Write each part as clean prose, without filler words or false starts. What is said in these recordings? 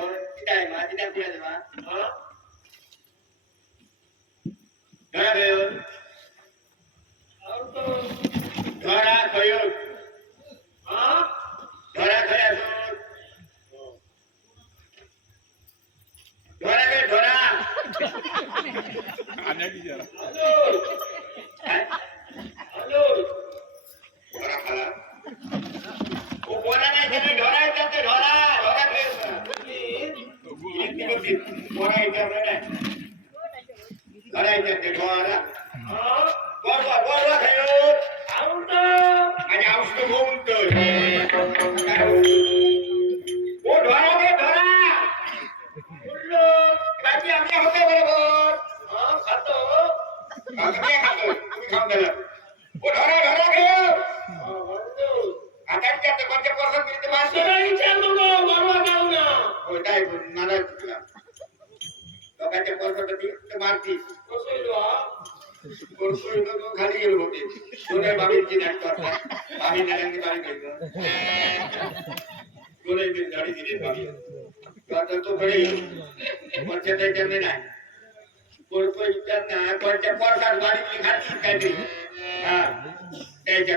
काय माझी काय पुढे देवा घरा गयो घरा खयो घरा खया घरा के घरा आने की जरा हेलो घरा खाला वो बोला नहीं कि ढोरा है तो ढोरा ढोरा के ये बोला है क्या बोला घरा है तो ढोरा बोल खायो आउट आणि आउट होऊन तो वो ढोरा के ढोरा बोलो बाकी आम्ही होते बरोबर खातो आम्ही खातो तुम्ही खाऊन गेला वो ढोरा ढोरा खायो आता त्या कोणत्या पर्सन किती माणसं विचार नको बरोबर गाव ना हो काय मला लोकांच्या पर्सन किती मारती कोसळलो कोसळलो तो खाली गेलो होते दोन्ही बाबींची नाटक करतात बाबी नारायणची बारी घेतलं दोन्ही गाडी दिली बाबी आता तो कडे कोणत्या त्याच्या नाही कोणतो विचार नाही कोणत्या पर्सात गाडी खाती काय ते हा त्याच्या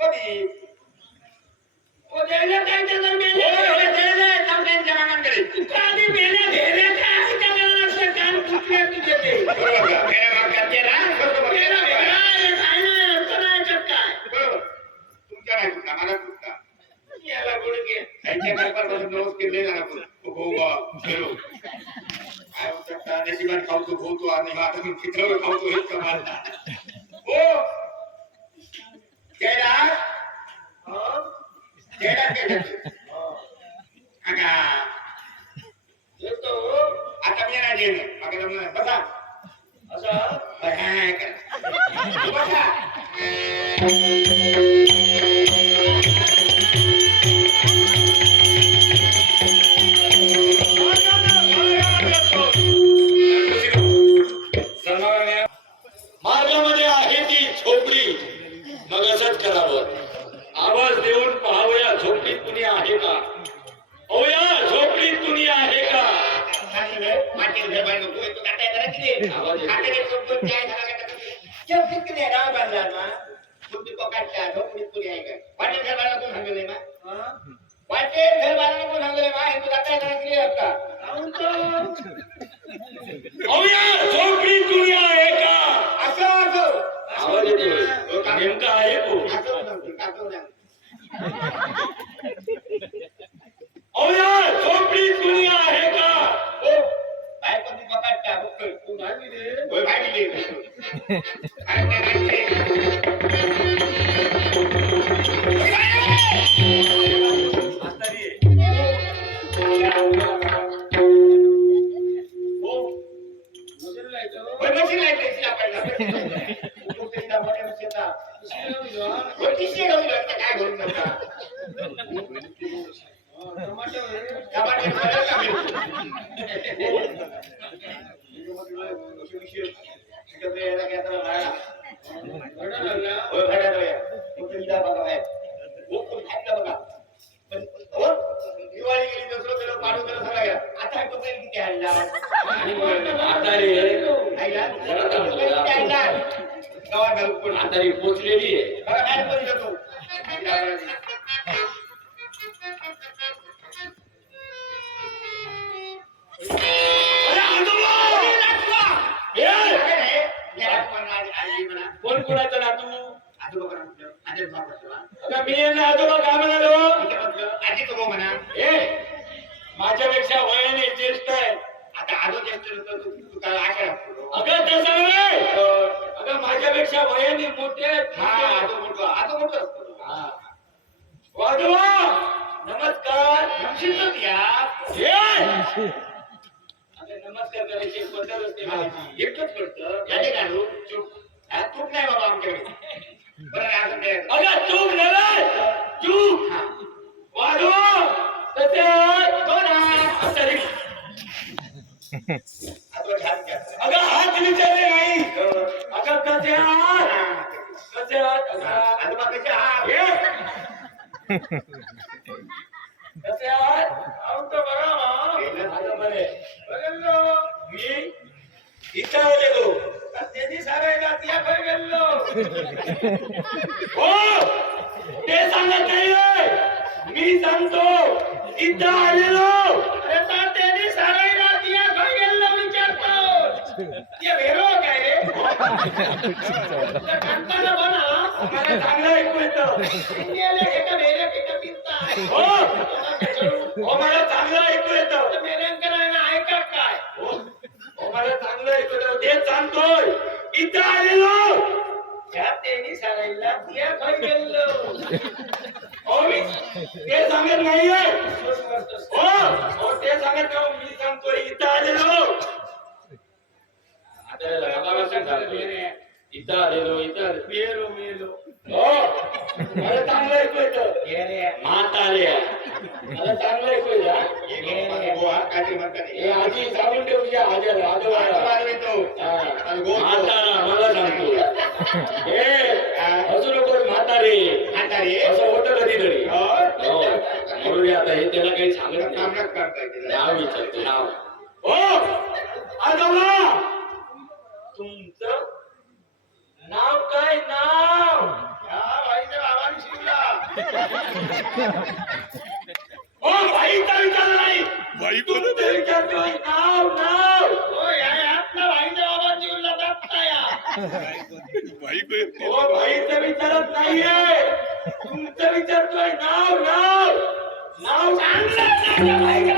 कधी ओ देले त्यांच्या जमेले देले समजांच्या मागांकडे कधी मेले धेरे काय त्याला लक्ष कान कुठले तुझे ते बरोबर मेरा माग करते ना मेरा मेरा काय नाही करायचं काय बरोबर तुमच्या नाही कुठला मला कुठला याला गुडके त्यांच्या घरपर बसून रोज केले ना आपण हो बा चलो काय होतं नशिबात खाऊतो होतो आणि आता मी चित्रवर खाऊतो हे कमालला ओ केला केला केला आता येतो आता मी नाही देणार मग बसा असं हाय का बसा मार्गामध्ये आहे ती झोपडी मग असंच करावं आवाज देऊन पाहावया झोपडीत कुणी आहे का ओया झोपडीत कुणी आहे का झोपडीत कुणी आहे का असं आवाज येतोय नेमका आहे को ओया झोपडीत कुणी आहे का ओ काय पण पकडता बघतोय तू भागी दे ओय भागी दे दिवाळी गेली दसरो गेलो पाडू गेलो सगळा आता तो बैल किती आणला आता रे गावात घालून पण आता रे पोचलेली आहे बघा काय पण जातो कोण कोणाचा नातू मी आजोबा काय म्हणालो आजी तो म्हणा ए माझ्यापेक्षा वयाने ज्येष्ठ आहे आता आजो ज्येष्ठ तू काय आशा अगं तसं नाही अगं माझ्यापेक्षा वयाने मोठे हा आजो मोठा असतो वाजवा नमस्कार नमशीच या नमस्कार करायची पद्धत असते एकच पडतं याने घालू चूक चूक नाही बाबा आमच्याकडे बरं अगं चूक नव्हे चूक वाजवा तसे अगं हात विचारले नाही अगं कसे आहात कसे आहात कसे आहात कसे आहात रे मी इथं आलेलो त्यांनी सारायला त्या खय गेलो हो ते सांगत नाही मी सांगतो इथं आलेलो अरे त्यांनी सारायला त्या खय गेलो विचारतो ते वेरो काय रे कांताला बना मला चांगलं ऐकू येतं एका वेऱ्या एका पिंता हो मला चांगलं ऐकू येतं मेल्यानंतर ऐका काय हो मला चांगलं ऐकू येतं तेच सांगतोय इथं आलेलो त्या त्यांनी सांगायला त्या खय गेलो हो मी ते सांगत नाहीये हो ते सांगत नाही मी सांगतोय इथं आलेलो इथं आलेलो इथं मेलो मेलो हो मला चांगलं ऐकू येतं म्हातारे मला चांगलं ऐकू येतं आजी सांगून ठेव तुझ्या म्हातारा मला सांगतो असू नको म्हातारे म्हातारे असं होतं कधीतरी म्हणून आता हे त्याला काही सांगत नाव विचारतो नाव हो आजोबा तुमचं नाव काय नाव भाईच्या बाबांनी शिवला हो भाईचा विचार नाही भाई कोणतं विचारतोय नाव नाव हो यातला भाईच्या बाबांनी शिवला हो भाईचं विचारत नाहीये तुमचं विचारतोय नाव नाव नाव सांगलं भाईच्या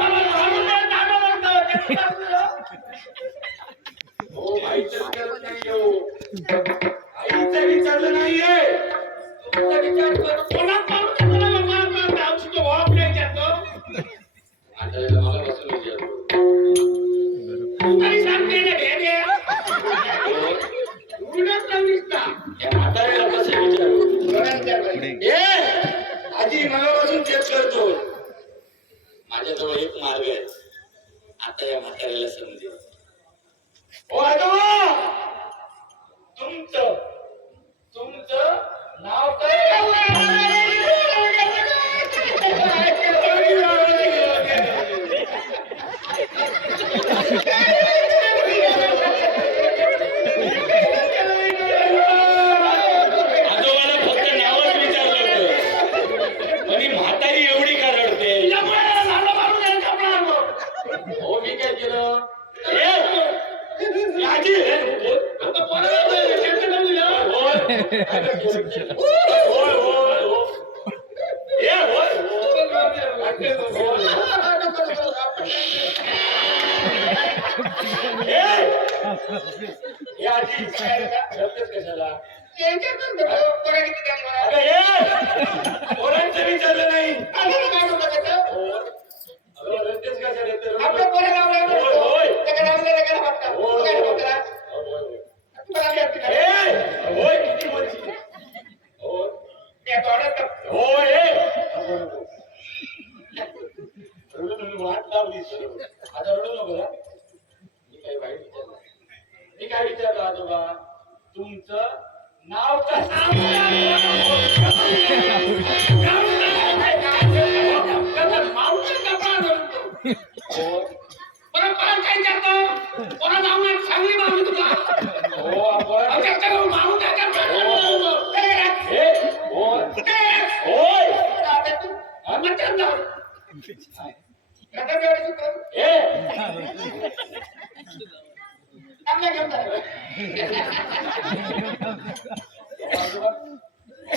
हो भाईचं विचारत नाही हो आईचं विचारलं नाहीये तुमचं विचारतोय कोणा गावची वाप नाही विचारतो आता मला बसून विचारतो तरी सांगते ना भेदे उडत नव्हता म्हाताऱ्याला कसं विचारू आजी मला बसून चेक करतो माझ्याजवळ एक मार्ग आहे आता या म्हाताऱ्याला समजेल ओ आजोबा तुमचं नाव काय आजोबाला फक्त नावच विचारलं होतं आणि म्हातारी एवढी का रडते हो मी काय केलं कशाला पोरांचं विचारलं नाही मी काय विचारलं आजोबा तुमचं नाव काय परंपरा काय करतो कोणा जाऊन सांगली मागली तुला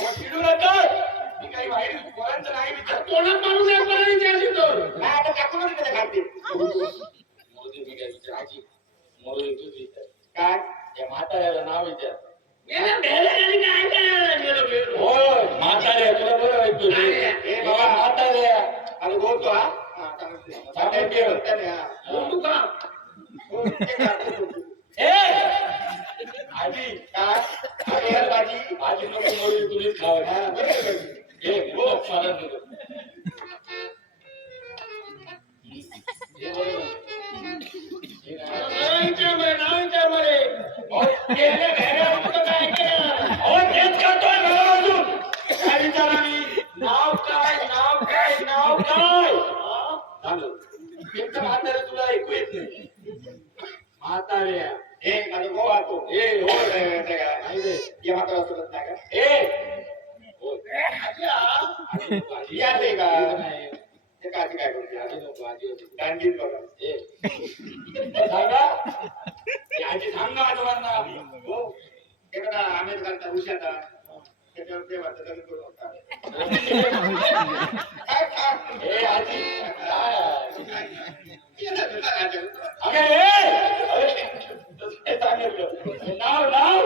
चिडू नका मी काही वाईट पोरांचं नाही विचार तोंडात माणूस विचारतो आता टाकून खाते मोदी मी काय विचार आजी मोदी तूच विचार काय या म्हाताऱ्याला नाव विचार हो म्हाताऱ्या तुला बरं ऐकतो म्हाताऱ्या आणि बोलतो आजी काय भाजी भाजी नको मोडी तुम्हीच खावा नाव काय नाव काय नाव काय एकदा म्हातारे तुला ऐकू येत नाही. म्हाताऱ्या हे माझं भाऊ आतो ए हो नाही रे ये म्हातारा सुरत नाही का ए हो आजी आले का नाही ते काळजी काय करते आजी नको आजी होती. दांडीत बघा ए सांगा आजी सांग ना आजोबांना. हो एखादा आमेद घालता उशाचा त्याच्यावर ते वाटतं लग्न करू नका काय काय ए आजी अगे हे सांगितलं नाव नाव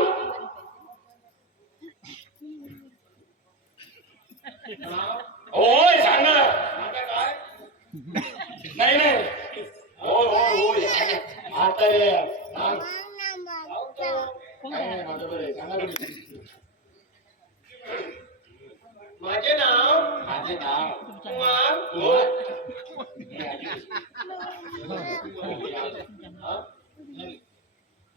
होय सांग ना. काय नाही नाही हो हो हो म्हातारे सांग. काय नाही माझं बरं आहे. सांगा तुम्ही. माझे नाव माझे नाव कुमार हो.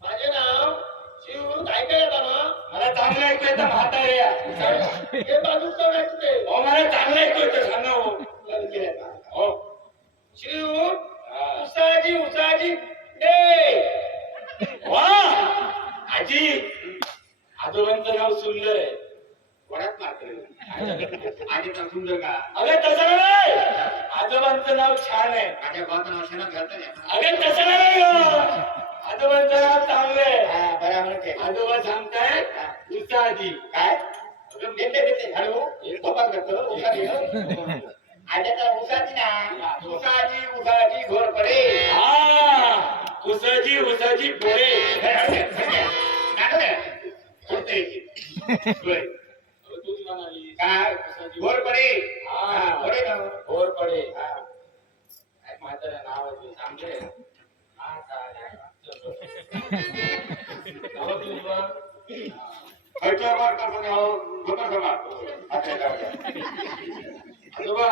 माझे नाव शिव ऐकायला येतं ना मला चांगलं ऐकू येतं म्हातारे. हे बाजूचं वाटते हो मला चांगलं ऐकू येतं सांगा हो. हो शिव उसाजी वा आजी आजोबांचं नाव सुंदर आहे. वरात मात्र आधी तर सुंदर का अगं तसं नाही आजोबांचं नाव छान आहे. माझ्या बाबाचं नाव शेणात घालतं ना अगं तसं नाही गं. आजोबांचं नाव चांगलं आहे. हा बरोबर ते आजोबा सांगताय उसाजी काय देते हॅलो कपाल करतो उसाजी आधी तर उसाची ना उसाची घोर पडे हा उसाजी उसाजी पोळे. तूच म्हणाली काय घोर पडे हा पडे ना घोर पडे. काय म्हाताऱ्या नाव आहे सांगते. खर्चावर करतो होता सभा आजोबा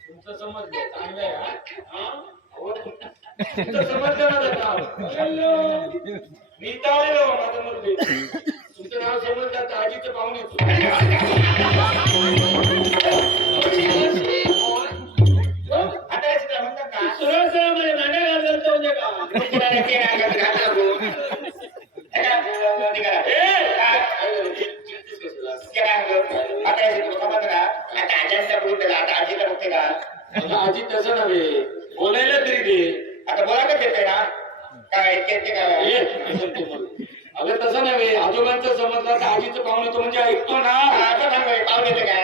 तुमचं समजलं चांगलं आहे. हा हो तुमचं समजलं माझं नाव. मी तर आलेलो माझं मुलगी तुमचं नाव समजलं तर आजीचं पाहून येतो. सरळ सरळ मध्ये नाण्या घालून जाऊ नये का. आजी तसं नव्हे बोलायला तरी दे. आता बोला का देते ना काय ते काय अगं तसं नव्हे आजोबांचं समजलं तर आजीचं पाहून येतो म्हणजे ऐकतो ना. असं सांगतोय पाव देते काय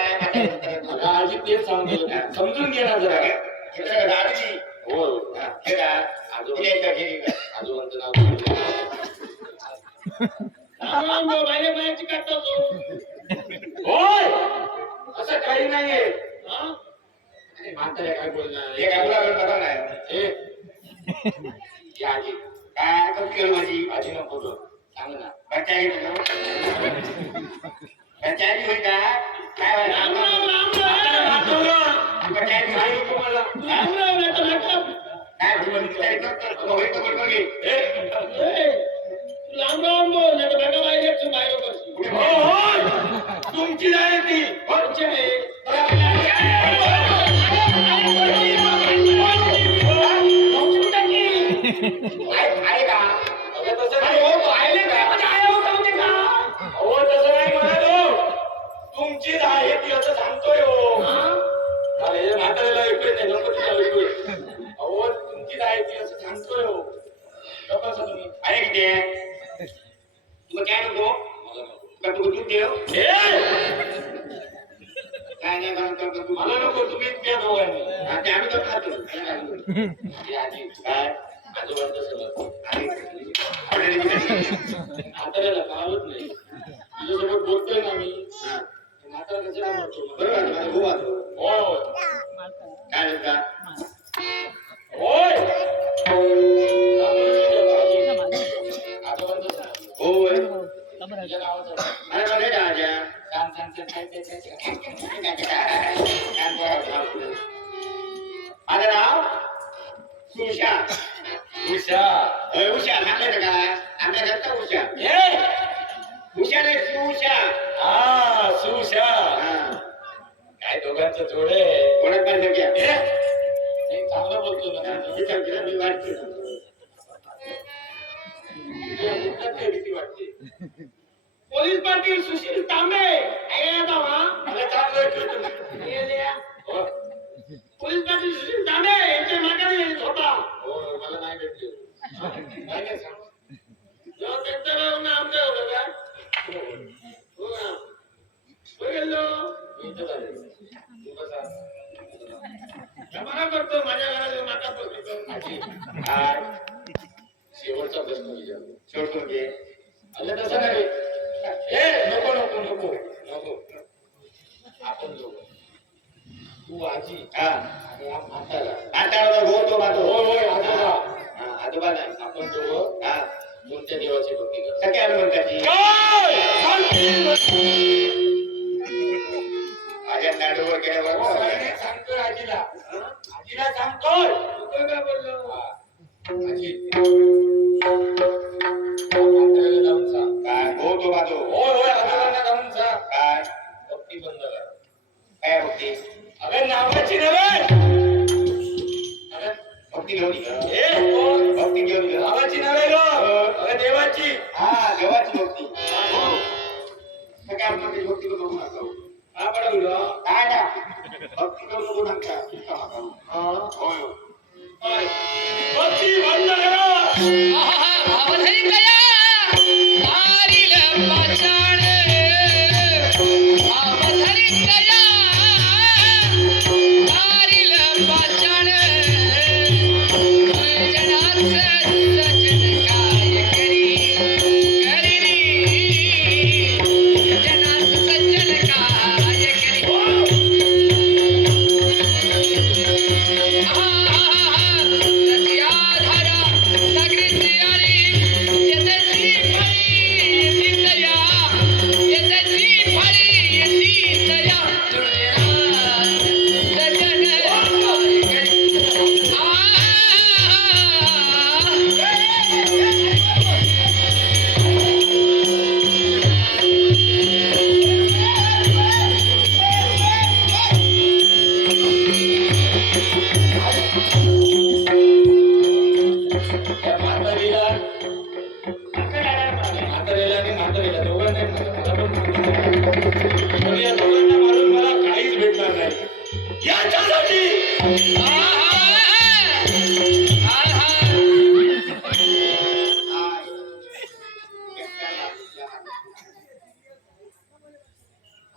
अगं आजी तेच सांगतो समजून घे ना जरा. दादी हो आजोबांचं नाव होय असं काही नाहीये. म्हातारे काय बोलणार या आजी काय करते माझी आजी नको गं. सांग ना पंचायत होईल का काय पंचायत नाही तुम्हाला काय होईल तर बरोबर घे तुमची आहे ती आहे का तसं नाही हो तसं नाही म्हणालो. तुमचीच आहे ती असं सांगतोय हो. अरे म्हाताऱ्याला ऐकू नाही नको तिला ऐकू. अहो तुमचीच आहे ती असं सांगतोय हो. नको असं तुम्ही आहे की ते तुला काय नको का तू दूध देव काय नाही का तू मला नको तुम्ही त्या दोघांनी ते आम्ही तर खातो आजी काय आजोबांचं सगळं आपल्याला म्हाताऱ्याला कळत नाही. तुझ्यासोबत बोलतोय ना मी म्हातारा कशाला म्हणतो बरोबर आहे, माझा भाऊ आलो होय होय काय का होय आजोबांचं सगळं होय तुझ्या नावाचं अरे बरे राजा सांग सांग सांग काय माझं नाव सुशा उषा उषा सांगलं का आमच्या घरचा उषा ए उषा रे सुशा हा सुषा हा काय दोघांचं जोड आहे कोणात पाहिजे घ्या ए चांगलं बोलतो ना विचार केला मी वाटते तुझ्या मुखात काय भीती वाटते पोलीस पाटील सुशील तांबे ऐका दावा मला चांगलं वाटलं तुम्ही. हो. पोलीस पाटील सुशील तांबे यांच्या मागाने होता हो मला नाही भेटले काय नाही सांग जेव्हा त्यांच्या वेळेला आमच्या होतं का हो ना हो गेलो मी इथं झाले तू कसा जमाना करतो माझ्या घरात माता पोटी करून काय शेवटचा प्रश्न विचारतो शेवटून घे अरे तसं नाही ए नको नको नको नको आपण दोघं तू आजी हा आणि हा म्हातारा आता बोलतो माझं होय होय आजोबा हा आजोबा नाही आपण दोघं हा कोणत्या देवाची भक्ती करतो सगळ्या हनुमंताची माझ्या नाडूवर गेल्यावर काय सांगतोय आजीला आजीला सांगतोय तू काय बोललो आजी म्हाताऱ्याला जाऊन सांग काय बोलतो माझं होय होय आजोबांना जाऊन सांग काय भक्ती बंद कर काय भक्ती अबे नावाची नव्हे अबे भक्ती घेऊन ये. ए कोण भक्ती घेऊन ये. नावाची नव्हे ग अबे देवाची हा देवाची भक्ती सगळ्या हनुमंताची भक्ती करू नका हा पडून ग काय ना भक्ती करू नका हा होय होय. भक्ती बंद करा भावधरी गया मारिल पाचाड भावधरी गया मारिल पाचाड जनाच सजन काय करी करी जनाच सजन काय करी त्या म्हातारीला म्हातारीला आणि म्हातारीला दोघांना मला पण या दोघांना मारून मला काहीच भेटणार नाही याच्यासाठी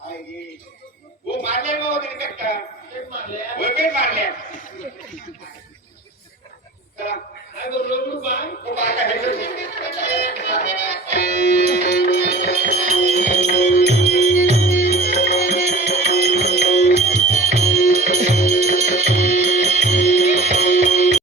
वो मारले मग वगैरे कट्टा तेच मारले वगैरे मारल्या चला काय करू लोक बाय तो आता हे